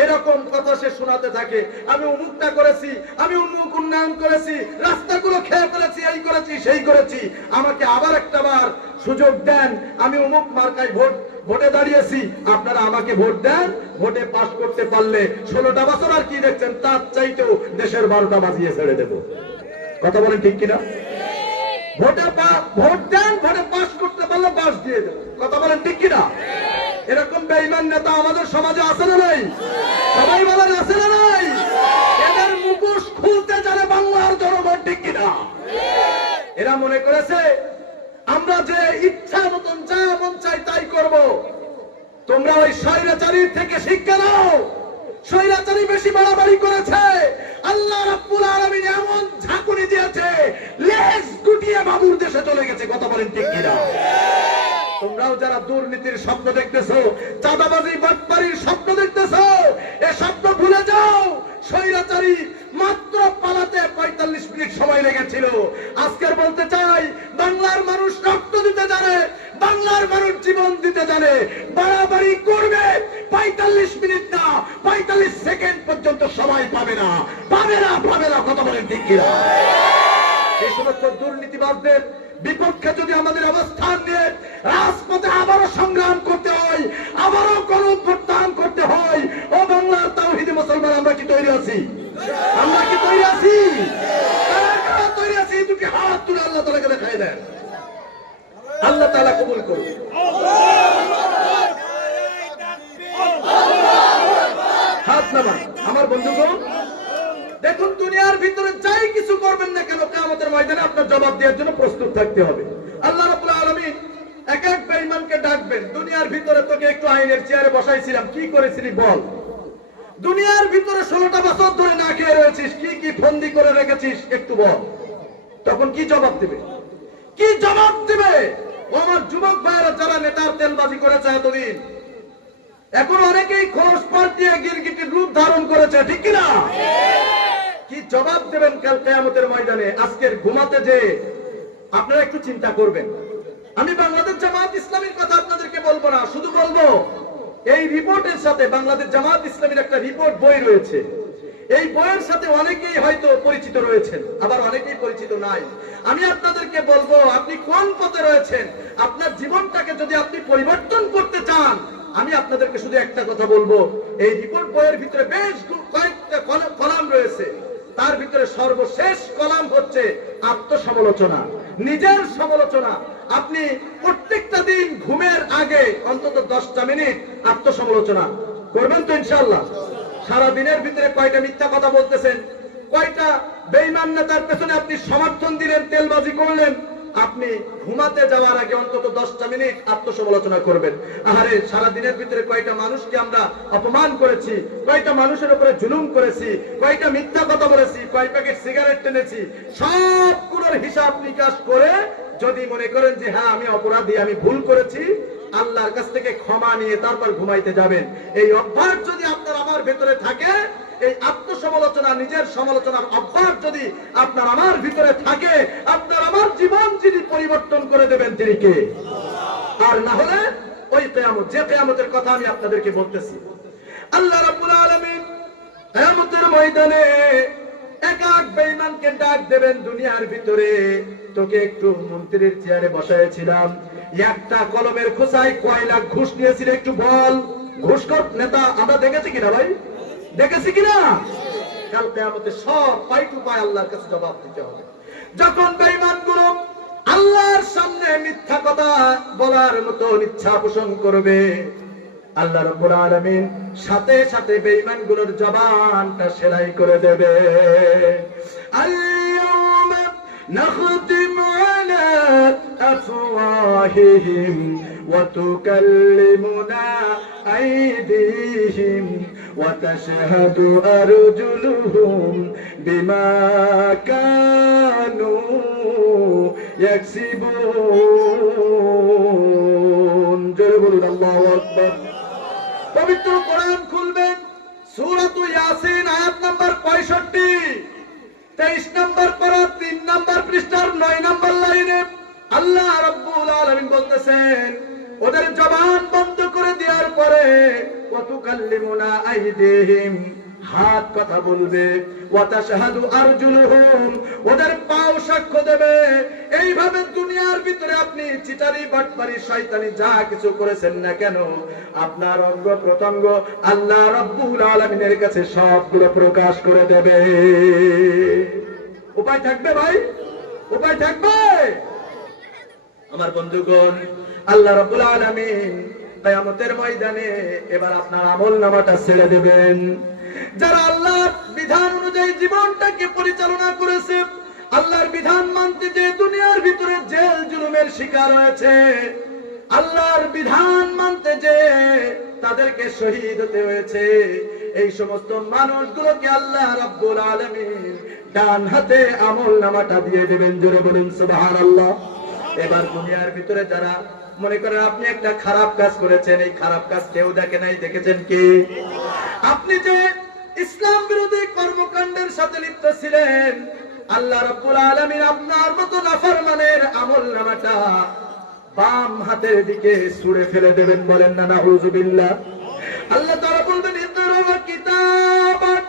এরকম কথা সে শোনাতে থাকে। আমি অমুকটা করেছি, আমি অমুক উন্নয়ন করেছি, রাস্তাগুলো খেয়ে ফেলেছি, এই করেছি সেই করেছি, আমাকে আবার একটা বার সুযোগ দেন, আমি অমুক মার্কায় ভোটে দাঁড়িয়েছি, আপনারা আমাকে ভোট দেন, ভোটে পাস করতে পারলে 16টা বছর আর কি দেখছেন, তার চাইতেও দেশের 12টা বাজিয়ে ছেড়ে দেব। কথা বলেন ঠিক কিনা? ভোট দেন, ভোটে পাস করতে পারলে পাস দিয়ে দেব। কথা বলেন ঠিক কিনা? এরকম বেঈমান নেতা আমাদের সমাজে আছে না নাই? সবাই বলেন আছে না নাই? এদের মুখোশ খুলতে জানে বাংলার জনগণ, ঠিক কিনা? এরা মনে করেছে আমরা যে ইচ্ছা মতন যা মন চাই তাই করব। তোমরা ওই স্বৈরাচারীর থেকে শিক্ষা নাও। স্বৈরাচারী বেশি বাড়াবাড়ি করেছে, আল্লাহ রাব্বুল আলামিন এমন ঝাঁকুনি দিয়েছে, লেজ গুটিয়ে বাবুর দেশে চলে গেছে। কথা বলেন ঠিক কিনা? তোমরাও যারা দুর্নীতির স্বপ্ন দেখতেছো, চাঁদাবাজি বাটপারির স্বপ্ন দেখতেছো, এ স্বপ্ন ভুলে যাও। স্বৈরাচারী মাত্র পালাতে 45 মিনিট সময় লেগেছিল। আজকের বলতে চাই, বাংলার মানুষ রক্ত দিতে জানে, বাংলার মানুষ জীবন দিতে জানে। বাড়াবাড়ি করবে 45 মিনিট না, 45 সেকেন্ড পর্যন্ত সময় পাবে না, পাবে না, পাবে না। কথা বলেন ঠিক কিনা? এই সমস্ত দুর্নীতিবাজদের বিপক্ষে যদি আমাদের অবস্থান নিয়ে রাজপথে আবারও সংগ্রাম করতে হয়, আবারও গণঅভ্যুত্থান করতে হয়, ও বাংলার তাওহীদি মুসলমান, আমরা কি তৈরি আছি? আমরা কি তৈরি আছি? কারা তৈরি আছি? দুটি হাত তুলে আল্লাহ তাআলাকে দেখাই দেন। আল্লাহ তাআলা কবুল করুন। হাত নামান আমার বন্ধুগণ। দেখুন, দুনিয়ার ভিতরে যাই কিছু করবেন না কেন, কিয়ামতের ময়দানে আপনার জবাব দেওয়ার জন্য প্রস্তুত থাকতে হবে। আল্লাহ রাব্বুল আলামিন এক এক বেঈমানকে ডাকবেন, দুনিয়ার ভিতরে তোকে একটু আইনের চেয়ারে বসাইছিলাম, কি করেছিলি বল। দুনিয়ার ভিতরে 16টা বছর ধরে না খেয়ে রয়েছিস, কি কি ফন্দি করে রেখেছিস একটু বল। তখন কি জবাব দিবে? কি জবাব দিবে? ও আমার যুবক ভাইয়েরা, যারা নেতার তেলবাজি করেছে এতদিন, এখন অনেকেই খোলস পাট দিয়ে গিরগিটির রূপ ধারণ করেছে, ঠিক কিনা? কি জবাব দেবেন কাল কিয়ামতের ময়দানে? আজকের ঘুমাতে যে আপনারা একটু চিন্তা করবেন। আমি বাংলাদেশ জামাত ইসলামীর কথা আপনাদেরকে বলবো না, শুধু বলবো এই রিপোর্টের সাথে বাংলাদেশ জামাত ইসলামীর একটা রিপোর্ট বই রয়েছে। এই বইয়ের সাথে অনেকেই হয়তো পরিচিত রয়েছেন, আবার অনেকেই পরিচিত নাই। আমি আপনাদেরকে বলবো, আপনি কোন পথে রয়েছেন, আপনার জীবনটাকে যদি আপনি পরিবর্তন করতে চান, আমি আপনাদেরকে শুধু একটা কথা বলবো, এই রিপোর্ট বইয়ের ভিতরে বেশ কয়েকটা কলাম রয়েছে। তার ভিতরে সর্বশেষ কলাম হচ্ছে আত্মসমালোচনা, নিজের সমালোচনা। আপনি প্রত্যেকটা দিন ঘুমের আগে অন্তত 10টা মিনিট আত্মসমালোচনা করবেন তো ইনশাআল্লাহ? সারা দিনের ভিতরে কয়টা মিথ্যা কথা বলতেছেন, কয়টা বেঈমান নেতার পেছনে আপনি সমর্থন দিলেন, তেলবাজি করলেন, আপনি ঘুমাতে যাওয়ার আগে অন্তত 10টা মিনিট আত্মসমালোচনা করবেন। আরে সারা দিনের ভিতরে কয়টা মানুষকে আমরা অপমান করেছি, কয়টা মানুষের উপরে জুলুম করেছি, কয়টা মিথ্যা কথা বলেছি, কয় প্যাকেট সিগারেট টেনেছি, সবগুলোর হিসাব নিকাশ করে যদি মনে করেন যে হ্যাঁ আমি অপরাধী, আমি ভুল করেছি, আল্লাহর কাছ থেকে ক্ষমা নিয়ে তারপর ঘুমাইতে যাবেন। এই অভ্যাস যদি আপনার আমার ভেতরে থাকে, এই আত্মসমালোচনা, নিজের সমালোচনার অভ্যাস যদি আপনার আমার ভিতরে থাকে, আপনার আমার জীবন যিনি পরিবর্তন করে দেবেন তিনি কে? আর না হলে ওই কিয়ামত, যে কিয়ামতের কথা আমি আপনাদেরকে বলতেছি, আল্লাহ রাব্বুল আলামিন কিয়ামতের ময়দানে এক এক বেঈমানকে ডাক দেবেন। দুনিয়ার ভিতরে তোকে একটু মন্ত্রীর চেয়ারে বসাইছিলাম, একটা কলমের খোঁচায় কয় লাখ ঘুষ নিয়েছিল, একটু বল। ঘুষখোর নেতা আমরা দেখেছি কিনা ভাই? দেখেছি কিনা? কাল কিয়ামতে সব পাই টু পাই আল্লাহর কাছে জবাব দিতে হবে। যখন বেঈমানগুলো আল্লাহর সামনে মিথ্যা কথা বলার মতো ইচ্ছা পোষণ করবে, আল্লাহ রাব্বুল আলামিন সাথে সাথে বেঈমানগুলোর জবানটা সেলাই করে দেবে। আল-ইয়াওমা নাখতিমু আলা আফওয়াহিহিম ওয়া তুকাল্লিমুনা আইদিহিম ওয়া তাশহাদু আরজুলুহুম বিমা কানু ইয়াকসিবুন। জোরে বলুন আল্লাহু আকবার। পবিত্র কোরআন খুলবেন, সূরাত ইয়াসিন আয়াত নাম্বার 65, 23 নম্বর পারা 3 নম্বর পৃষ্ঠার 9 নম্বর লাইনে আল্লাহ রাব্বুল আলামিন বলতেছেন, ওদের জবান বন্ধ করে দেওয়ার পরে ওয়াতুকাল্লিমুনা আইদিহিম, হাত কথা বলবে, ওয়াতাশহাদু আরজুলুহুম, ওদের পাও সাক্ষ্য দেবে। এইভাবে দুনিয়ার ভিতরে আপনি চিটারি বাটপারি শয়তানি যা কিছু করেছেন না কেন, আপনার অঙ্গ প্রত্যঙ্গ আল্লাহ রাব্বুল আলামিনের কাছে সবগুলো প্রকাশ করে দেবে। উপায় থাকবে ভাই? উপায় থাকবে? আমার বন্ধুগণ, আল্লাহ রাব্বুল আলামিন কিয়ামতের ময়দানে এবার আপনার আমলনামাটা ছেড়ে দেবেন। যারা আল্লাহর বিধান অনুযায়ী জীবনটাকে পরিচালনা করেছে, আল্লাহর বিধান মানতে যে দুনিয়ার ভিতরে জেল জুলুমের শিকার হয়েছে, আল্লাহর বিধান মানতে যে তাদেরকে শহীদ হতে হয়েছে, এই সমস্ত মানুষগুলোকে আল্লাহ রাব্বুল আলামিন ডান হাতে আমলনামাটা দিয়ে দেবেন। জোরে বলুন সুবহানাল্লাহ। এবার দুনিয়ার ভিতরে যারা মনে করেন আপনি একটা খারাপ কাজ করেছেন, এই খারাপ কাজ কেউ দেখে নাই, দেখেছেন কি? আপনি যে ইসলাম বিরোধী কর্মকাণ্ডের সাথে লিপ্ত ছিলেন, আল্লাহ রাব্বুল আলামিন আপনার মতো নাফরমানের আমলনামাটা বাম হাতের দিকে ছুঁড়ে ফেলে দেবেন। বলেন না নাউযুবিল্লাহ। আল্লাহ তাআলা বলবেন, ইকরা কিতাবাক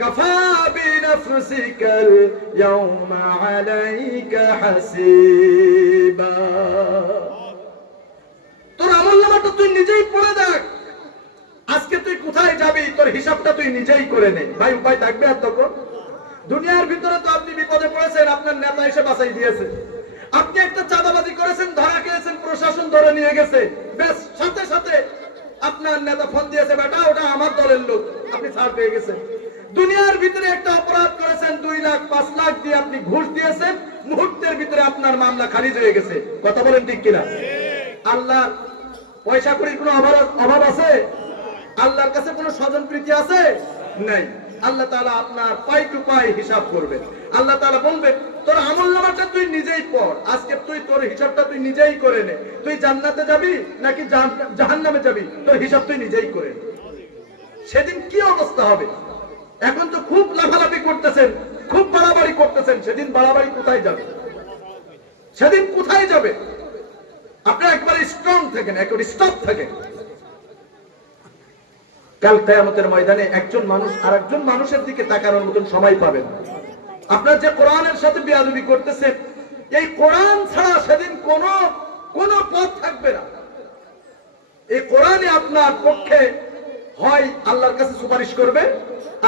কাফা বিনাফসিকাল ইয়াওমা আলাইকা হাসিবা। তোর আমলনামাটা তুই নিজেই পড়ে দেখ, আজকে তুই কোথায় যাবি তোর হিসাবটা তুই নিজেই করে নে। ভাই উপায় থাকবে আর তখন? দুনিয়ার ভিতরে তো আপনি বিপদে পড়েছেন, আপনার নেতা এসে বাঁচাই দিয়েছে। আপনি একটা চাঁদাবাজি করেছেন, ধরা খেয়েছেন, প্রশাসন ধরে নিয়ে গেছে, বেশ সাথে সাথে আপনার নেতা ফোন দিয়েছে, বেটা ওটা আমার দলের লোক, আপনি ছাড় পেয়ে গেছেন। দুনিয়ার ভিতরে একটা অপরাধ করেছেন, 2 লাখ 5 লাখ দিয়ে আপনি ঘুষ দিয়েছেন, মুহূর্তের ভিতরে আপনার মামলা খারিজ হয়ে গেছে। কথা বলেন ঠিক কিনা? আল্লাহর পয়সা কড়ির কোনো অভাব আছে? আল্লাহর কাছে কোনো স্বজন প্রীতি আছে? নাই। আল্লাহ তাআলা আপনার পাই টু পাই হিসাব করবেন। আল্লাহ তাআলা বলবেন, তোর আমলনামাটা তুই নিজেই পড়, আজকে তুই তোর হিসাবটা তুই নিজেই করে নে। তুই জান্নাতে যাবি নাকি জাহান্নামে যাবি, তোর হিসাব তুই নিজেই করে নে। সেদিন কি অবস্থা হবে? এখন তো খুব লাফালাফি করতেছেন, খুব বাড়াবাড়ি করতেছেন, সেদিন বাড়াবাড়ি কোথায় যাবে? সেদিন কোথায় যাবে? আপনি একবার স্ট্রং থাকেন, একবার স্টপ থাকেন। কাল কিয়ামতের ময়দানে একজন মানুষ আরেকজন মানুষের দিকে তাকানোর মতন সময় পাবেন। আপনার যে কোরআনের সাথে বেয়াদবি করতেছেন, এই কোরআন ছাড়া সেদিন কোন পথ থাকবে না। এই কোরআনে আপনার পক্ষে হয় আল্লাহর কাছে সুপারিশ করবে,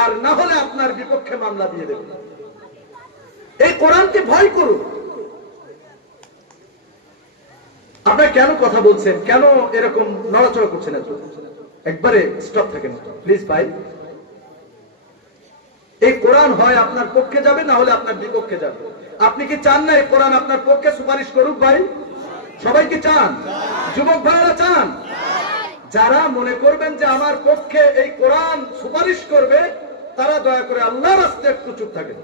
আর না হলে আপনার বিপক্ষে মামলা দিয়ে দেবে। এই কোরআনকে ভয় করুন। আপনারা কেন কথা বলছেন, কেন এরকম নড়াচড়া করছেন? একবারে স্টপ থাকেন প্লিজ ভাই। এই কোরআন হয় আপনার পক্ষে যাবে, না হলে আপনার বিপক্ষে যাবে। আপনি কি চান না এই কোরআন আপনার পক্ষে সুপারিশ করুক? ভাই সবাই কি চান? যুবক ভাইরা চান? যারা মনে করবেন যে আমার পক্ষে এই কোরআন সুপারিশ করবে, তারা দয়া করে আল্লাহর রাস্তায় একটু চুপ থাকেন।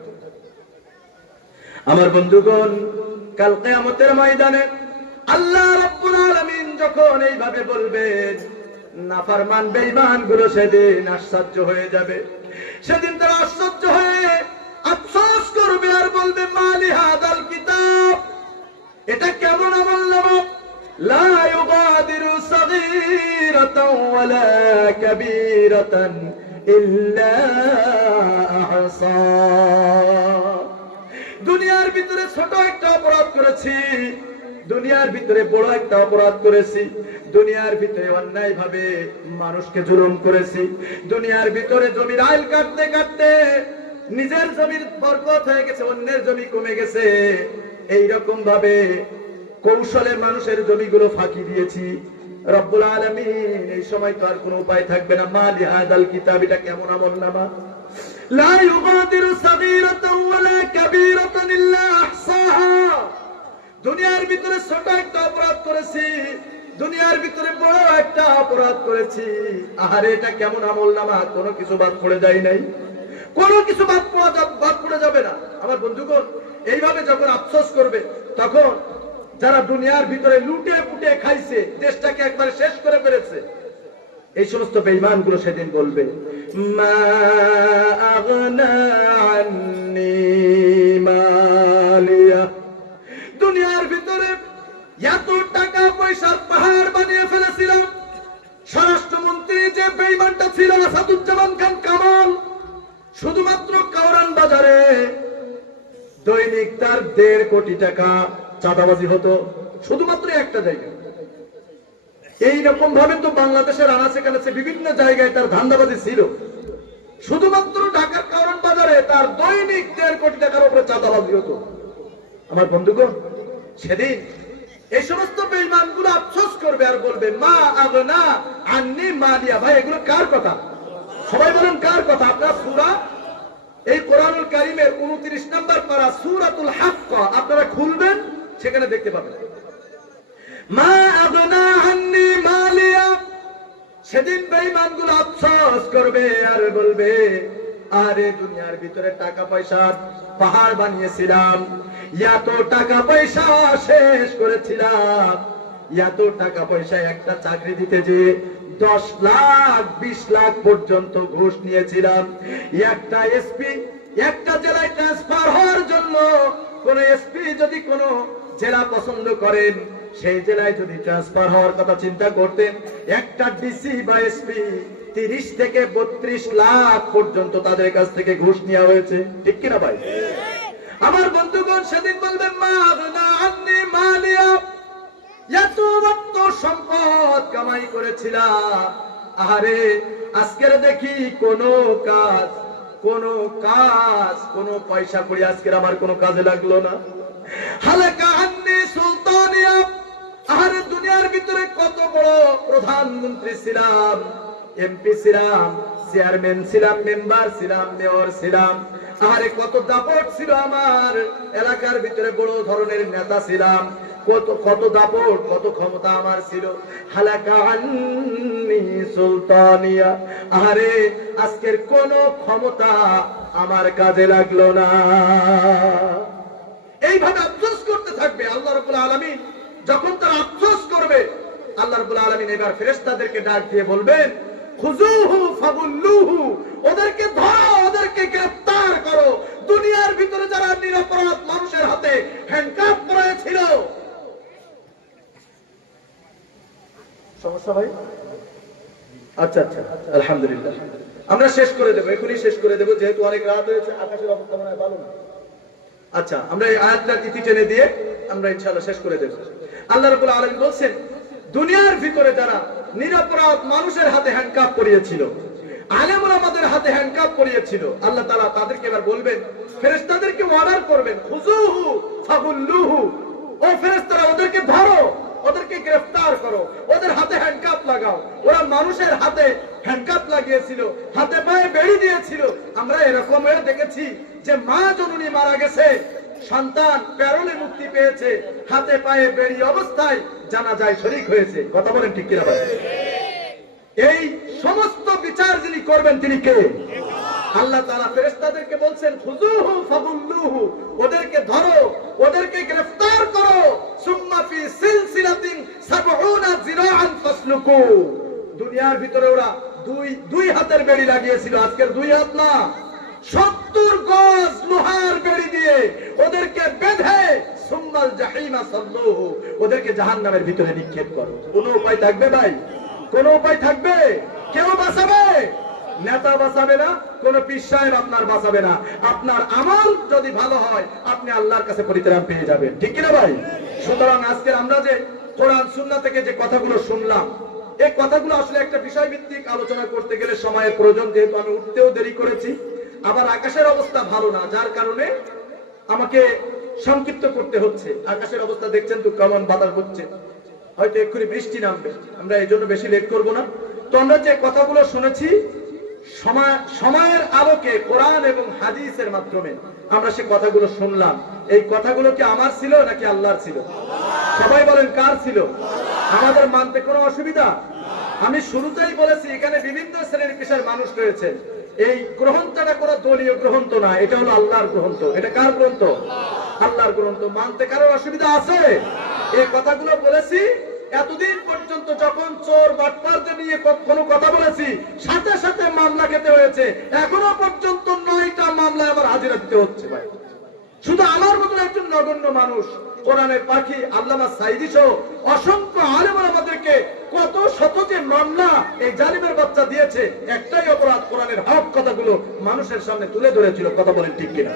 আমার বন্ধুগণ, কাল কিয়ামতের ময়দানে আল্লাহ রাব্বুল আলামিন যখন এইভাবে বলবেন, নাফরমান বেঈমান গুলো সেদিন আশ্চর্য হয়ে যাবে। সেদিন তারা আশ্চর্য হয়ে আফসোস করবে আর বলবে, মালি হাদাল কিতাব, এটা কেমন আমলনামা, লা ইউগাদিরু সাগীরাতাও ওয়ালা কাবীরাতান ইল্লা আহসা। দুনিয়ার ভিতরে ছোট একটা অপরাধ করেছি, দুনিয়ার ভিতরে বড় একটা অপরাধ করেছি, দুনিয়ার ভিতরে অন্যায় ভাবে মানুষকে জুলুম করেছি, দুনিয়ার ভিতরে জমির আইল কাটতে কাটতে নিজের জমির বরকত হয়ে গেছে, অন্যের জমি কমে গেছে। এইরকম ভাবে কৌশলে মানুষের জমিগুলো ফাঁকি দিয়েছি। রব্বুল আলামিন এই সময় তো আর কোনো উপায় থাকবে না। মালি হাদাল কিতাব, এটা কেমন আমলনামা, লা ইউগাদিরু সাগীরাতাও ওয়ালা কাবীরাতান ইল্লা আহসাহা। দুনিয়ার ভিতরে ছোট একটা অপরাধ করেছি, দুনিয়ার ভিতরে বড় একটা অপরাধ করেছি। আহারে এটা কেমন আমলনামা, কোনো কিছু বাদ পড়ে যায় নাই, কোনো কিছু বাদ পড়ে যাবে না। আমার বন্ধুগণ, এইভাবে যখন আফসোস করবে, তখন যারা দুনিয়ার ভিতরে লুটে পুটে খাইছে, দেশটাকে একবার শেষ করে ফেলেছে, এই সমস্ত বেঈমানগুলো সেদিন বলবে, মা আগনা আন্নি মালিয়া। দুনিয়ার ভিতরে এত টাকা পয়সার পাহাড় বানিয়ে ফেলেছিলাম। স্বরাষ্ট্রমন্ত্রী যে বেঈমানটা ছিল আসাদুজ্জামান খান কামাল, শুধুমাত্র কাউরান বাজারে দৈনিক তার 1.5 কোটি টাকা চাঁদাবাজি হতো, শুধুমাত্র একটা জায়গায়। এইরকম ভাবে তো বাংলাদেশের আনাচে কানাচে বিভিন্ন জায়গায় তার ধান্দাবাজি ছিল। শুধুমাত্র ঢাকার কারণ বাজারে তার দৈনিক 1.5 কোটি টাকার উপরে চাঁদাবাজি হতো। আমার বন্ধুগণ, সেদিন এই সমস্ত বেঈমানগুলো আফসোস করবে আর বলবে, মা আগনা আন্নি মালিয়া। ভাই, এগুলো কার কথা? সবাই বলেন কার কথা? আপনারা সূরা, এই কোরআনুল কারীমের 29 নম্বর পারা সূরাতুল হাক্ক আপনারা খুলবেন, সেখানে দেখতে পাবেন, মা আগনা আন্নি মালিয়া। সেদিন বেঈমানগুলো আফসোস করবে আর বলবে, আরে দুনিয়ার ভিতরে টাকা পয়সার পাহাড় বানিয়েছিলাম, এত টাকা পয়সা শেষ করেছিলাম, এত টাকা পয়সা একটা চাকরি দিতে যে 10 লাখ 20 লাখ পর্যন্ত ঘুষ নিয়েছিলাম। একটা এসপি একটা জেলায় ট্রান্সফার হওয়ার জন্য কোন এসপি যদি কোন জেলা পছন্দ করেন, সেই জেলায় যদি ট্রান্সফার হওয়ার কথা চিন্তা করতেন, একটা ডিসি বা এসপি 30 থেকে 32 লাখ পর্যন্ত তাদের কাছ থেকে ঘুষ নেওয়া হয়েছে। ঠিক কিনা ভাই? আমার বন্ধুগণ, সেদিন বলবেন, মা আগনা আন্নি মালিয়া। এত অর্থ সম্পদ কামাই করেছিলাম, আরে আজকের দেখি কোন কাজ, কোন পয়সা করি আজকের আমার কোন কাজে লাগলো না। হালাকা আন্নি সুলতানিয়া। আরে দুনিয়ার ভিতরে কত বড় প্রধানমন্ত্রী ছিলাম, এমপি ছিলাম, চেয়ারম্যান ছিলাম, মেম্বার ছিলাম, মেয়র ছিলাম, আরে কত দাপট ছিল আমার এলাকার ভিতরে, বড় ধরনের নেতা ছিলাম, কত দাপট, কত ক্ষমতা আমার ছিল। হালাকা আন্নি সুলতানিয়া। আরে আজকের কোন ক্ষমতা আমার কাজে লাগলো না। এইভাবে আফসোস করতে থাকবে। আল্লাহ রাব্বুল আলামিন যখন তারা আফসোস করবে, আল্লাহ রাব্বুল আলামিন এবার ফেরেশতাদেরকে ডাক দিয়ে বলবেন, খুযুহু ফাগুল্লুহু। ওদেরকে ধরো, ওদেরকে গ্রেফতার করো। দুনিয়ার ভিতরে যারা নিরপরাধ মানুষের হাতে হ্যান্ডকাফ করেছিল। সমস্যা ভাই? আচ্ছা আচ্ছা, আলহামদুলিল্লাহ, আমরা শেষ করে দেবো, এখনই শেষ করে দেবো, যেহেতু অনেক রাত হয়েছে, আকাশের অবস্থা মনে হয় ভালো না। আচ্ছা, আমরা এই আয়াতটা ইতি টেনে দিয়ে আমরা ইনশাআল্লাহ শেষ করে দেব। আল্লাহ রাব্বুল আলামিন বলছেন, দুনিয়ার ভিতরে যারা নিরপরাধ মানুষের হাতে হ্যান্ডকাফ করিয়েছিল, আলেম ওলামাদের হাতে হ্যান্ডকাফ করিয়েছিল, আল্লাহ তাআলা তাদেরকে এবার বলবেন, ফেরেশতাদেরকে অর্ডার করবেন, খুযুহু ফাগুল্লুহু। ও ফেরেশতারা, ওদেরকে ধরো, ওদেরকে গ্রেফতার করো, ওদের হাতে হ্যান্ডকাফ লাগাও। ওরা মানুষের হাতে হ্যান্ডকাফ লাগিয়েছিল, হাতে পায়ে বেড়ি দিয়েছিল। আমরা এরকম দেখেছি যে মা জননী মারা গেছে, সন্তান প্যারোলে মুক্তি পেয়েছে, হাতে পায়ে বেড়ি অবস্থায় জানাজায় শরীক হয়েছে। কথা বলেন ঠিক কিনা ভাই? এই সমস্ত বিচার যিনি করবেন তিনি কে? আল্লাহ তাআলা ফেরেশতাদেরকে বলছেন, খুযুহু ফাগুল্লুহু। ওদেরকে ধরো, ওদেরকে গ্রেফতার করো। সুম্মা ফি সিলসিলাতিন ৭০ যিরাআন ফাসলুকু। দুনিয়ার ভিতরে ওরা দুই হাতের বেড়ি লাগিয়েছিল, আজকের 2 হাত না, 70 গজ লোহার বেড়ি দিয়ে ওদেরকে বেঁধে সুম্মাল জাহিমা সাল্লুহু। ওদেরকে জাহান্নামের ভিতরে নিক্ষেপ করো। কোন উপায় থাকবে ভাই? কোন উপায় থাকবে? কেউ বাঁচাবে? নেতা বাঁচাবে না, কোন পীর সাহেব আপনার বাঁচাবে না। আপনার আমল যদি ভালো হয়, আপনি আল্লাহর কাছে পরিত্রাণ পেয়ে যাবেন। ঠিক কিনা ভাই? সুতরাং আজকে আমরা যে কোরআন সুন্নাহ থেকে যে কথাগুলো শুনলাম, এই কথাগুলো আসলে একটা বিষয়ভিত্তিক আলোচনা করতে গেলে সময়ের প্রয়োজন, যেহেতু আমি উঠতেও দেরি করেছি, আবার আকাশের অবস্থা ভালো না, যার কারণে আমাকে সংক্ষিপ্ত করতে হচ্ছে। আকাশের অবস্থা দেখছেন তো কেমন, বাতাস হচ্ছে, হয়তো এক্ষুনি বৃষ্টি নামবে, আমরা এই জন্য বেশি লেট করব না। তো আমরা যে কথাগুলো শুনেছি, সময়ের আলোকে কোরআন এবং হাদিসের মাধ্যমে আমরা সে কথাগুলো শুনলাম। এই কথাগুলো কি আমার ছিল নাকি আল্লাহর ছিল? সবাই বলেন কার ছিল? আমাদের মানতে কোনো অসুবিধা? আমি শুরুতেই বলেছি, এখানে বিভিন্ন শ্রেণীর পেশার মানুষ রয়েছে। এই গ্রন্থটা কোনো দলীয় গ্রন্থ না, এটা হলো আল্লাহর গ্রন্থ। এটা কার গ্রন্থ? আল্লাহর গ্রন্থ মানতে কারোর অসুবিধা আছে? এই কথাগুলো বলেছি এতদিন পর্যন্ত, যখন চোর বাটপারদের নিয়ে কোনো কথা বলেছি সাথে সাথে মামলা খেতে হয়েছে। এখনো পর্যন্ত 9টা মামলায় আমার হাজিরা দিতে হচ্ছে ভাই। শুধু আমার মতন একজন নগণ্য মানুষ, কোরআনের পাখি আল্লামা সাইদি সহ অসংখ্য আলেম আমাদেরকে কত শত যে মামলা এই জালিমের বাচ্চা দিয়েছে, একটাই অপরাধ, কোরআনের হক কথাগুলো মানুষের সামনে তুলে ধরেছিল। কথা বলেন ঠিক কিনা?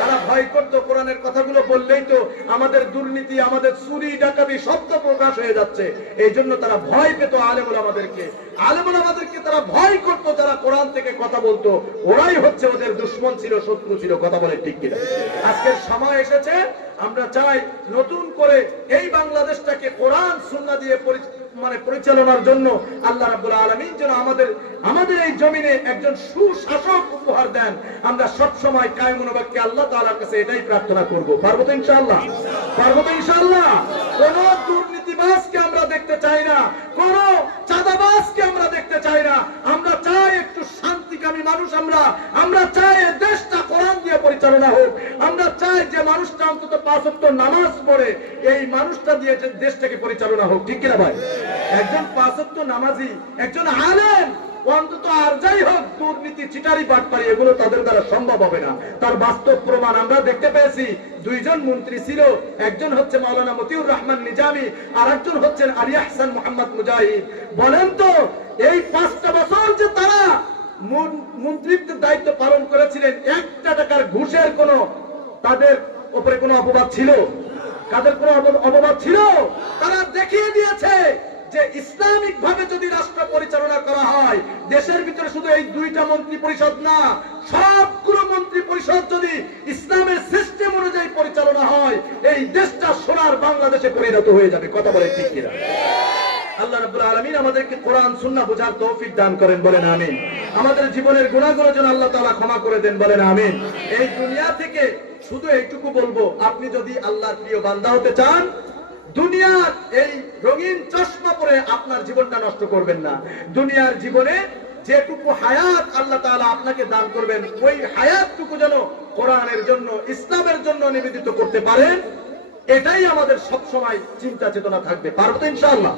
তারা ভয় করত কোরআনের কথাগুলো বললেই তো আমাদের দুর্নীতি, আমাদের চুরি ডাকাতি সব তো প্রকাশ হয়ে যাচ্ছে। এই জন্য তারা ভয় পেত আলেমুল আমাদেরকে তারা ভয় করত। যারা কোরআন থেকে কথা বলতো ওরাই হচ্ছে ওদের দুশ্মন ছিল, শত্রু ছিল। কথা বলেন ঠিক কিনা? আজকের সময় এসেছে, আমরা চাই নতুন করে এই বাংলাদেশটাকে কোরআন সুন্নাহ দিয়ে পরিচালনার জন্য আল্লাহ রাব্বুল আলামিন যেন আমাদের এই জমিনে একজন সুশাসক উপহার দেন। আমরা সব সময় কায়েমুন বাক্যে আল্লাহ তাআলার কাছে এটাই প্রার্থনা করব। পারবো তো ইনশাআল্লাহ? পারবো তো ইনশাআল্লাহ? কোন দুর্নীতিবাজকে আমরা দেখতে চাই না, কোন চাঁদাবাজকে আমরা দেখতে চাই না। আমরা চাই একটু শান্তিকামী মানুষ। আমরা চাই এই দেশটা কোরআন দিয়ে পরিচালনা হোক। আমরা চাই যে মানুষটা অন্তত 5 ওয়াক্ত নামাজ পড়ে এই মানুষটা দিয়ে দেশটাকে পরিচালনা হোক। ঠিক কিনা ভাই? একজন 5 ওয়াক্ত নামাজি, একজন আলেম অন্তত আর যাই হোক, দুর্নীতি, চিটারি, বাটপারি এগুলো তাদের দ্বারা সম্ভব হবে না। তার বাস্তব প্রমাণ আমরা দেখতে পেয়েছি। 2 জন মন্ত্রী ছিল, একজন হচ্ছে মাওলানা মতিউর রহমান নিজামী, আর একজন হচ্ছেন আলী আহসান মোহাম্মদ মুজাহিদ। বলেন তো এই 5টা বছর যে তারা মন্ত্রিত্বের দায়িত্ব পালন করেছিলেন, 1 টাকার ঘুষের কোন তাদের উপরে কোনো অপবাদ ছিল? কাদের কোনো অপবাদ ছিল? তারা দেখিয়ে দিয়েছে যে ইসলামিক ভাবে যদি রাষ্ট্র পরিচালনা করা হয়, দেশের ভিতরে শুধু এই 2টা মন্ত্রী পরিষদ না, সবগুলো মন্ত্রী পরিষদ যদি ইসলামের সিস্টেম অনুযায়ী পরিচালনা হয়, এই দেশটা সোনার বাংলাদেশে পরিণত হয়ে যাবে। কথা বলে ঠিক কিনা? আল্লাহ রাব্বুল আলামিন আমাদেরকে কোরআন সুন্নাহ বোঝার তৌফিক দান করেন, বলেন আমিন। আমাদের জীবনের গুনাহগুলো যেন আল্লাহ তাআলা ক্ষমা করে দেন, বলেন আমিন। এই দুনিয়া থেকে শুধু এইটুকু বলবো, আপনি যদি আল্লাহর প্রিয় বান্দা হতে চান, দুনিয়ার এই রঙিন চশমা পরে আপনার জীবনটা নষ্ট করবেন না। দুনিয়ার জীবনে যেটুকু হায়াত আল্লাহ তাআলা আপনাকে দান করবেন, ওই হায়াতটুকু যেন কোরআনের জন্য, ইসলামের জন্য নিবেদিত করতে পারেন, এটাই আমাদের সব সময় চিন্তা চেতনা থাকবে। পারবো তো ইনশাআল্লাহ?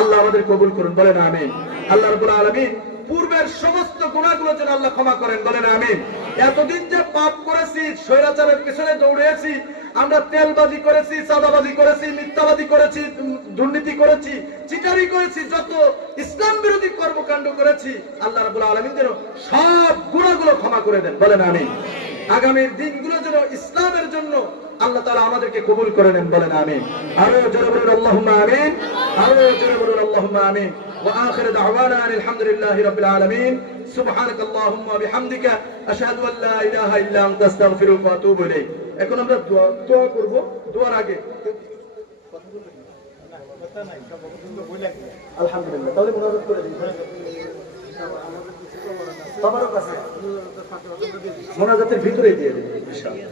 আল্লাহ আমাদের কবুল করুন, বলেন আমিন। আল্লাহ রাব্বুল আলামিন পূর্বের সমস্ত গুনাহগুলো যেন আল্লাহ ক্ষমা করেন, বলেন আমিন। এতদিন যে পাপ করেছি, স্বৈরাচারের পিছনে দৌড়েছি, আমরা তেলবাজি করেছি, চাঁদাবাজি করেছি, মিথ্যাবাজি করেছি, দুর্নীতি করেছি, চিটারি করেছি, যত ইসলাম বিরোধী কর্মকাণ্ড করেছি, আল্লাহ রাব্বুল আলামিন যেন সব গুনাহগুলো ক্ষমা করে দেন, বলেন আমিন। আগামীর দিনগুলো যেন ইসলামের জন্য আল্লাহ তাআলা আমাদেরকে কবুল করে নেন, বলেন আমিন। আরো জোরে বলুন আল্লাহুম্মা আমিন, আরো জোরে বলুন আল্লাহুম্মা আমিন। ওয়া আখিরু দাওয়ানা আলহামদুলিল্লাহি রাব্বিল আলামিন। সুবহানাকাল্লাহুম্মা বিহামদিকা আশহাদু আল লা ইলাহা ইল্লা আনতা আস্তাগফিরুকা ওয়া আতুবু ইলাইক। এখন আমরা দোয়া করব। দোয়ার আগে আলহামদুলিল্লাহ, তাহলে মুনাজাত করে দিন। সবার কাছে মুনাজাতের ভিতরে দিয়ে দিন ইনশাআল্লাহ।